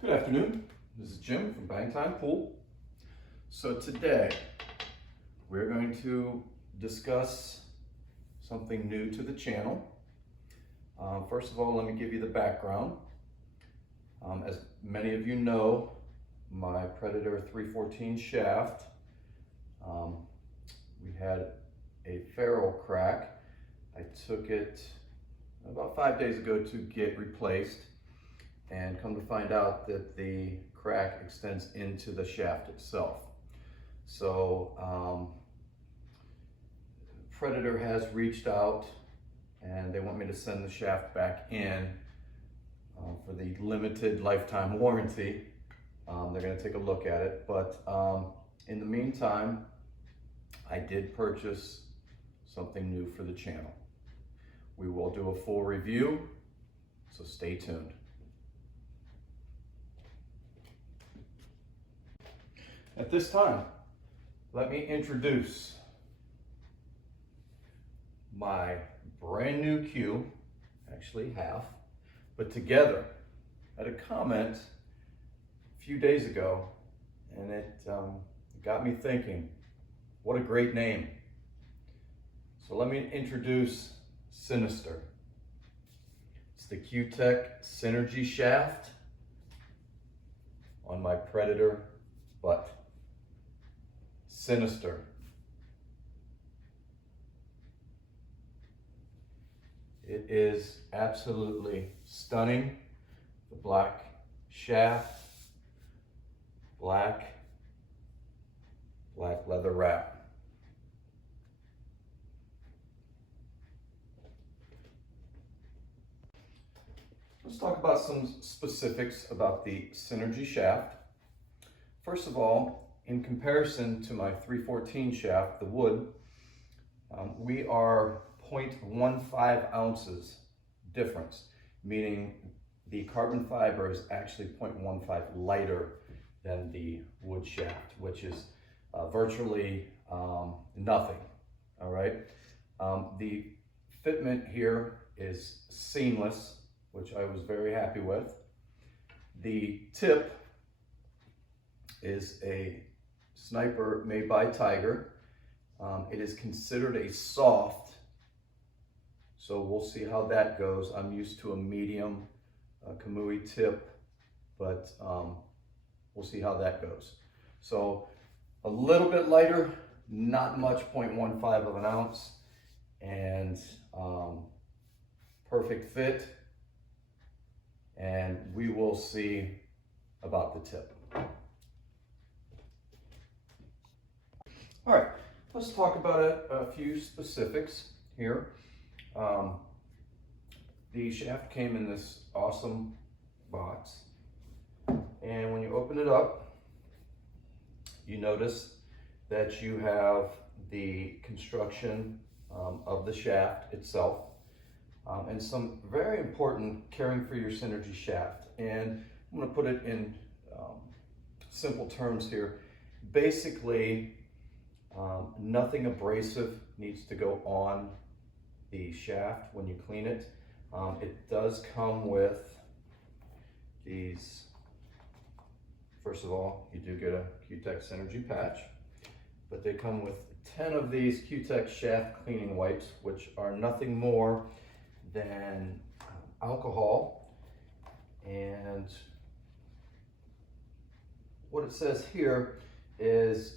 Good afternoon, this is Jim from Bang Time Pool. So today we're going to discuss something new to the channel. First of all, let me give you the background. As many of you know, my Predator 314 shaft, we had a ferrule crack. I took it about 5 days ago to get replaced, and come to find out that the crack extends into the shaft itself. So Predator has reached out and they want me to send the shaft back in for the limited lifetime warranty. They're going to take a look at it, but in the meantime, I did purchase something new for the channel. We will do a full review, so stay tuned. At this time, let me introduce my brand new cue, actually half, but together. I had a comment a few days ago, and it got me thinking, what a great name. So let me introduce Sinister. It's the Cuetec Cynergy shaft on my Predator butt. Sinister. It is absolutely stunning. The black shaft, black leather wrap. Let's talk about some specifics about the Cynergy shaft. First of all, in comparison to my 314 shaft, the wood, we are 0.15 ounces difference, meaning the carbon fiber is actually 0.15 lighter than the wood shaft, which is virtually nothing, all right? The fitment here is seamless, which I was very happy with. The tip is a Sniper made by Tiger. It is considered a soft, so we'll see how that goes. I'm used to a medium Kamui tip, but we'll see how that goes. So a little bit lighter, not much, 0.15 of an ounce, and perfect fit, and we will see about the tip. All right, let's talk about a few specifics here. The shaft came in this awesome box, and when you open it up, you notice that you have the construction of the shaft itself, and some very important caring for your Cynergy shaft. And I'm going to put it in simple terms here. Basically, nothing abrasive needs to go on the shaft when you clean it. It does come with these. First of all, you do get a Cuetec Cynergy patch, but they come with 10 of these Cuetec shaft cleaning wipes, which are nothing more than alcohol. And what it says here is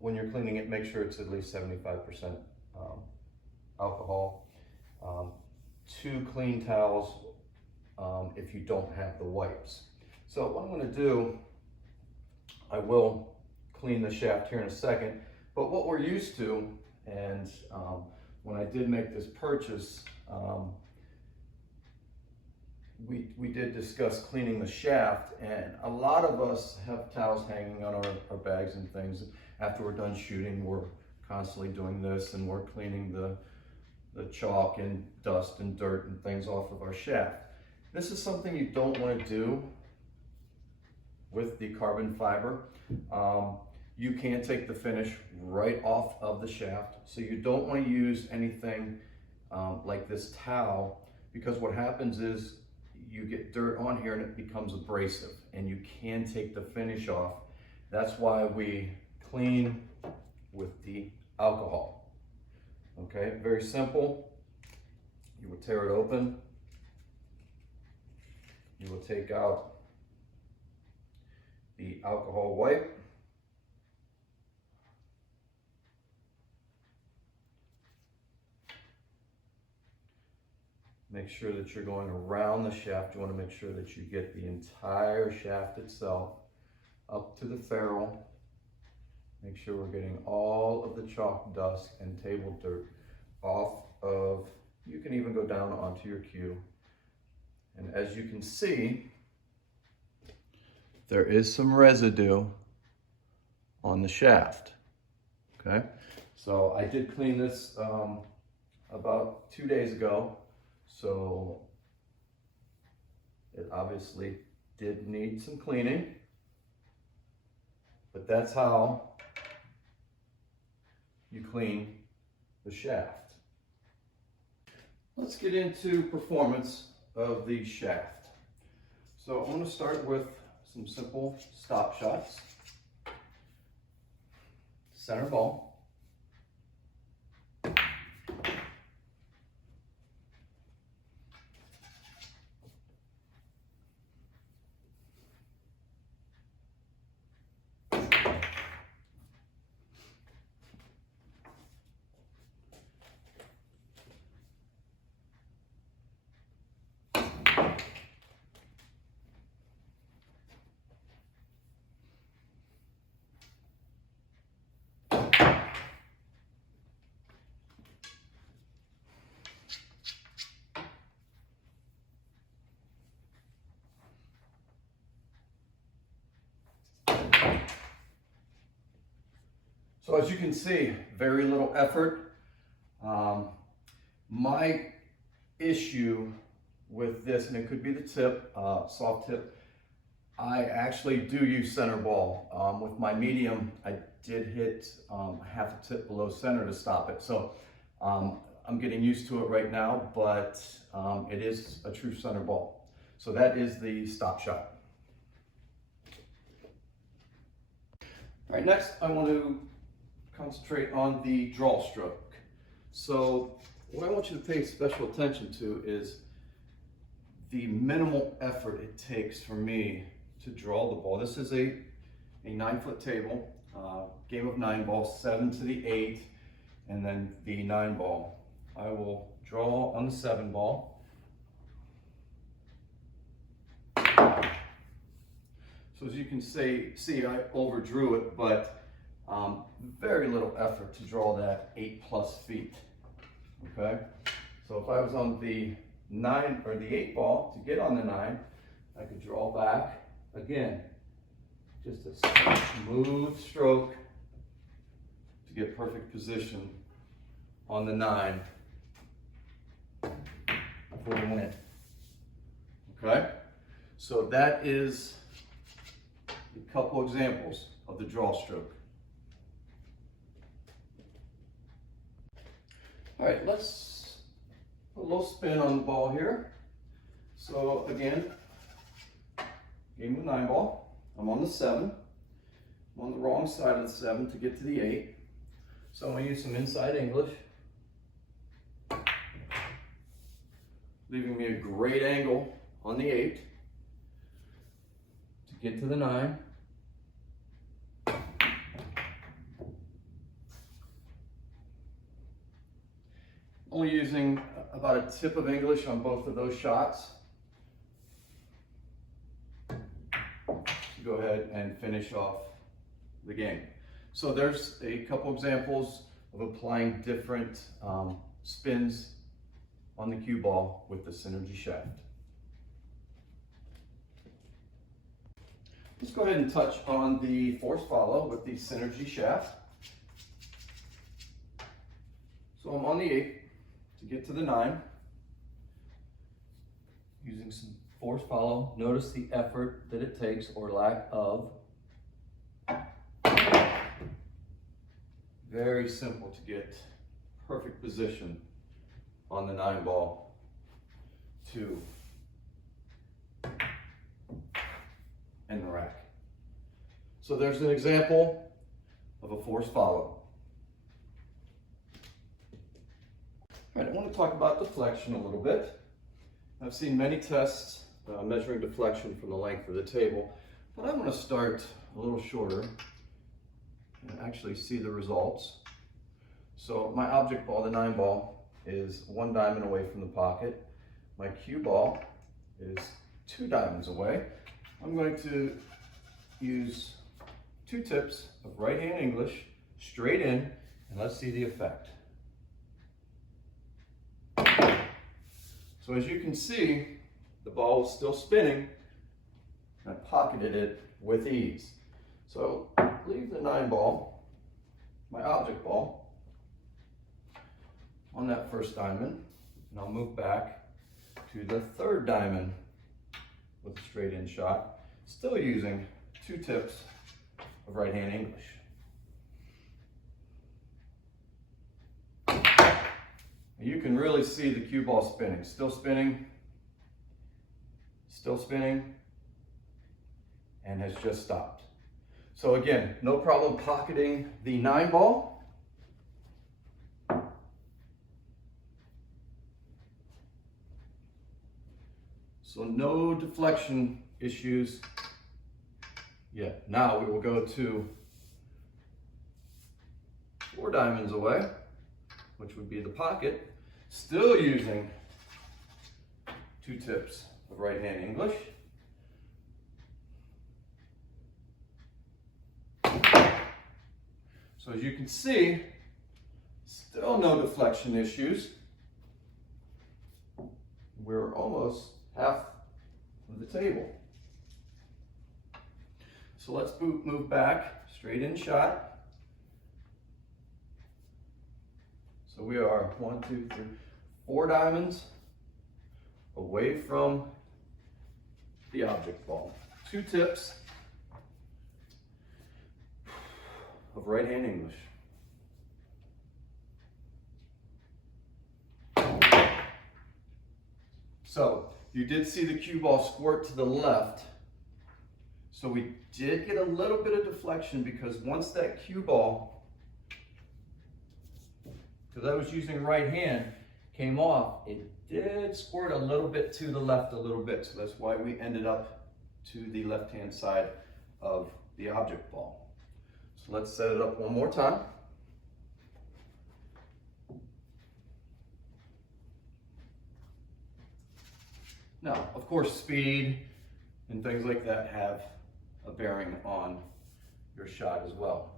when you're cleaning it, make sure it's at least 75% alcohol. 2 clean towels if you don't have the wipes. So what I'm going to do, I will clean the shaft here in a second, but what we're used to, and when I did make this purchase, we did discuss cleaning the shaft, and a lot of us have towels hanging on our bags and things. After we're done shooting, we're constantly doing this, and we're cleaning the chalk and dust and dirt and things off of our shaft. This is something you don't want to do with the carbon fiber. You can take the finish right off of the shaft, so you don't want to use anything like this towel, because what happens is you get dirt on here and it becomes abrasive and you can take the finish off. That's why we clean with the alcohol. Okay, very simple. You will tear it open. You will take out the alcohol wipe. Make sure that you're going around the shaft. You want to make sure that you get the entire shaft itself up to the ferrule. Make sure we're getting all of the chalk dust and table dirt off of, you can even go down onto your cue. And as you can see, there is some residue on the shaft, okay? So I did clean this about 2 days ago. So it obviously did need some cleaning, but that's how you clean the shaft. Let's get into performance of the shaft. So I'm going to start with some simple stop shots. Center ball. So as you can see, very little effort. My issue with this, and it could be the tip, soft tip, I actually do use center ball. With my medium, I did hit half a tip below center to stop it. So I'm getting used to it right now, but it is a true center ball. So that is the stop shot. All right, next I want to concentrate on the draw stroke. So what I want you to pay special attention to is the minimal effort it takes for me to draw the ball. This is a 9-foot table, game of 9 ball, 7 to the 8, and then the 9 ball. I will draw on the 7 ball. So as you can see, I overdrew it, but very little effort to draw that 8+ feet, okay? So if I was on the 9 or the 8 ball, to get on the 9, I could draw back, again, just a smooth stroke to get perfect position on the 9 for the win, okay? So that is a couple examples of the draw stroke. All right, let's put a little spin on the ball here. So again, game of 9 ball. I'm on the 7. I'm on the wrong side of the 7 to get to the 8. So I'm going to use some inside English, leaving me a great angle on the 8 to get to the 9. Only using about a tip of English on both of those shots to go ahead and finish off the game. So there's a couple examples of applying different spins on the cue ball with the Cynergy shaft. Let's go ahead and touch on the force follow with the Cynergy shaft. So I'm on the 8 to get to the 9, using some force follow. Notice the effort that it takes, or lack of. Very simple to get perfect position on the 9 ball to and the rack. So there's an example of a force follow. All right, I want to talk about deflection a little bit. I've seen many tests measuring deflection from the length of the table, but I want to start a little shorter and actually see the results. So my object ball, the 9 ball, is 1 diamond away from the pocket. My cue ball is 2 diamonds away. I'm going to use 2 tips of right hand English straight in, and let's see the effect. So as you can see, the ball is still spinning. I pocketed it with ease. So leave the 9 ball, my object ball, on that first diamond, and I'll move back to the 3rd diamond with a straight in shot, still using 2 tips of right hand English. You can really see the cue ball spinning, still spinning, and has just stopped. So again, no problem pocketing the 9 ball. So no deflection issues yet. Now we will go to 4 diamonds away, which would be the pocket, still using 2 tips of right hand English. So as you can see, still no deflection issues. We're almost half of the table. So let's move back, straight in shot. So we are 1, 2, 3, 4 diamonds away from the object ball. 2 tips of right hand English. So you did see the cue ball squirt to the left. So we did get a little bit of deflection because once that cue ball, because I was using right hand, came off, it did squirt a little bit to the left a little bit. So that's why we ended up to the left-hand side of the object ball. So let's set it up one more time. Now, of course, speed and things like that have a bearing on your shot as well.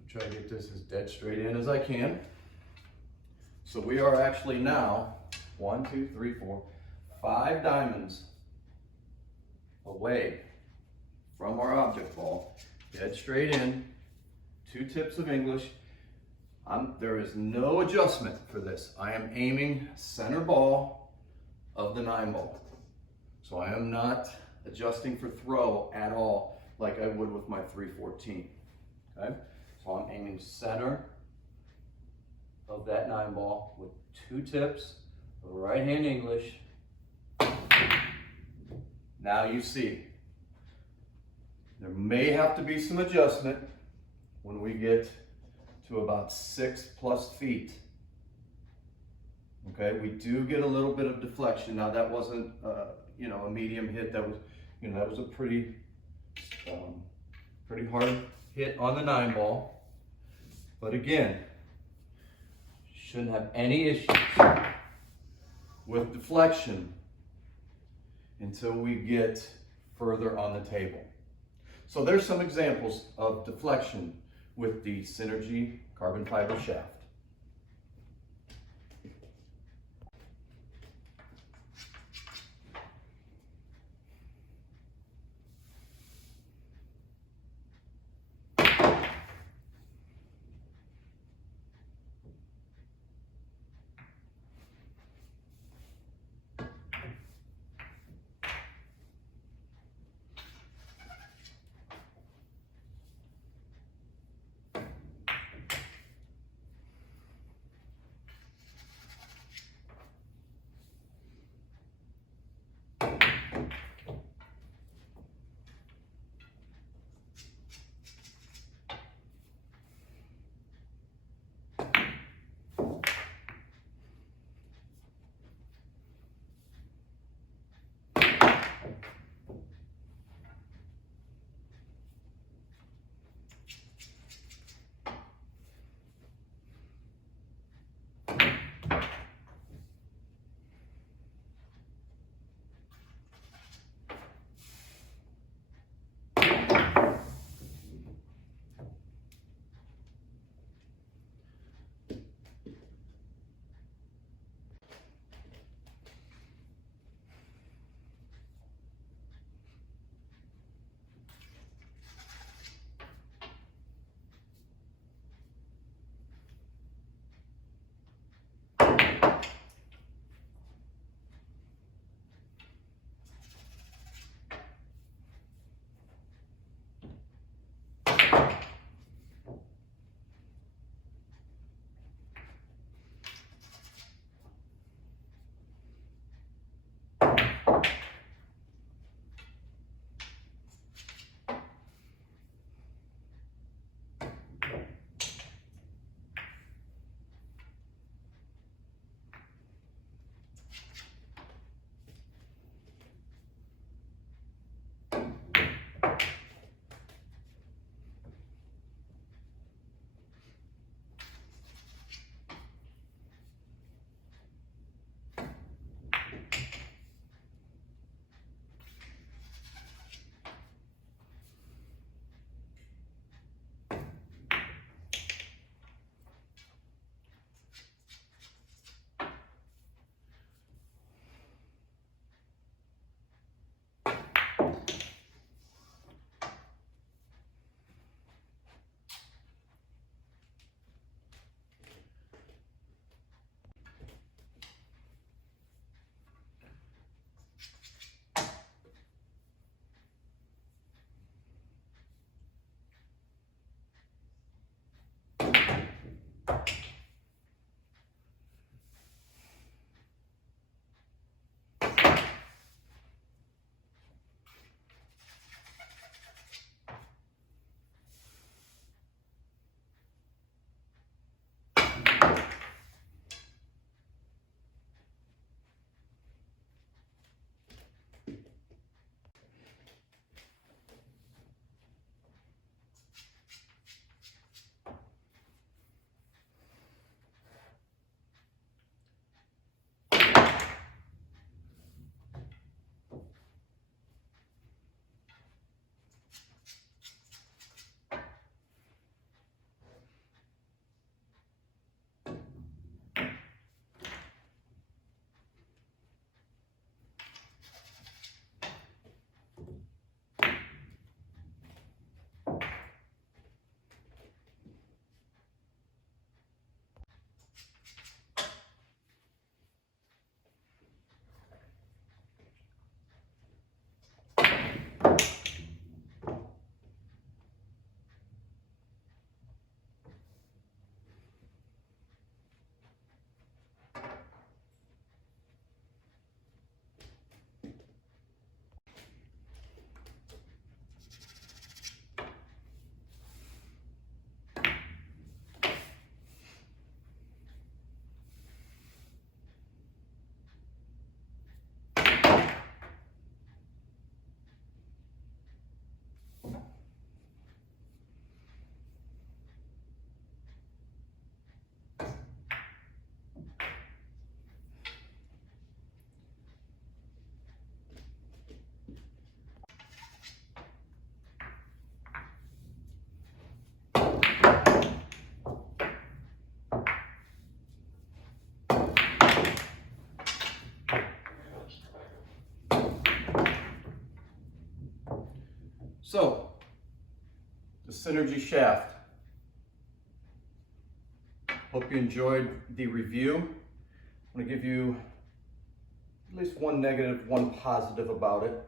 I'll try to get this as dead straight in as I can. So we are actually now 1, 2, 3, 4, 5 diamonds away from our object ball, dead straight in, 2 tips of English. There is no adjustment for this. I am aiming center ball of the 9 ball. So I am not adjusting for throw at all like I would with my 314. Okay? So I'm aiming center of that 9 ball with 2 tips of right hand English. Now you see, there may have to be some adjustment when we get to about 6+ feet. Okay, we do get a little bit of deflection. Now that wasn't, a medium hit. That was, that was a pretty hard hit on the 9 ball. But again, shouldn't have any issues with deflection until we get further on the table. So there's some examples of deflection with the Cynergy carbon fiber shaft. So, the Cynergy shaft. Hope you enjoyed the review. I'm going to give you at least one negative, one positive about it.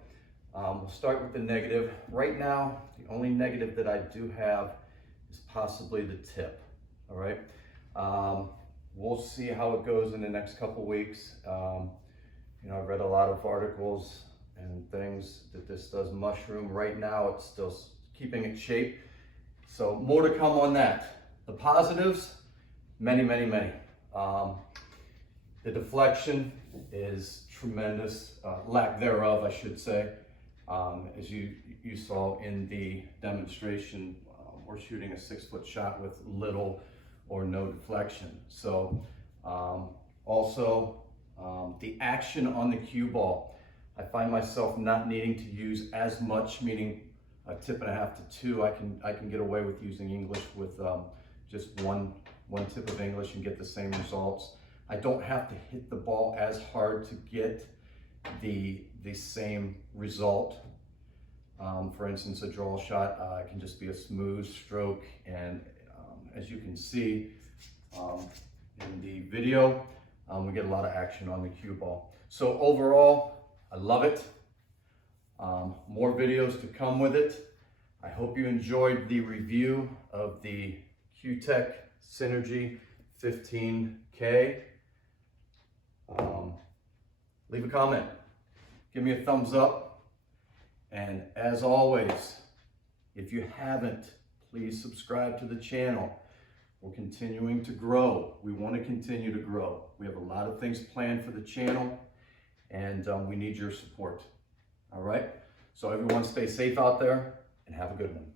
We'll start with the negative. Right now, the only negative that I do have is possibly the tip. All right. We'll see how it goes in the next couple weeks. You know, I've read a lot of articles and things that this does mushroom. Right now, it's still keeping its shape. So more to come on that. The positives, many, many, many. The deflection is tremendous, lack thereof, I should say. As you saw in the demonstration, we're shooting a 6-foot shot with little or no deflection. So also the action on the cue ball. I find myself not needing to use as much, meaning a tip and a half to two. I can get away with using English with just one tip of English and get the same results. I don't have to hit the ball as hard to get the same result. For instance, a draw shot can just be a smooth stroke, and as you can see in the video, we get a lot of action on the cue ball. So overall, I love it. More videos to come with it. I hope you enjoyed the review of the Cuetec Cynergy 15K. Leave a comment, give me a thumbs up, and as always, if you haven't, please subscribe to the channel. We're continuing to grow. We want to continue to grow. We have a lot of things planned for the channel, and we need your support. All right? So everyone stay safe out there and have a good one.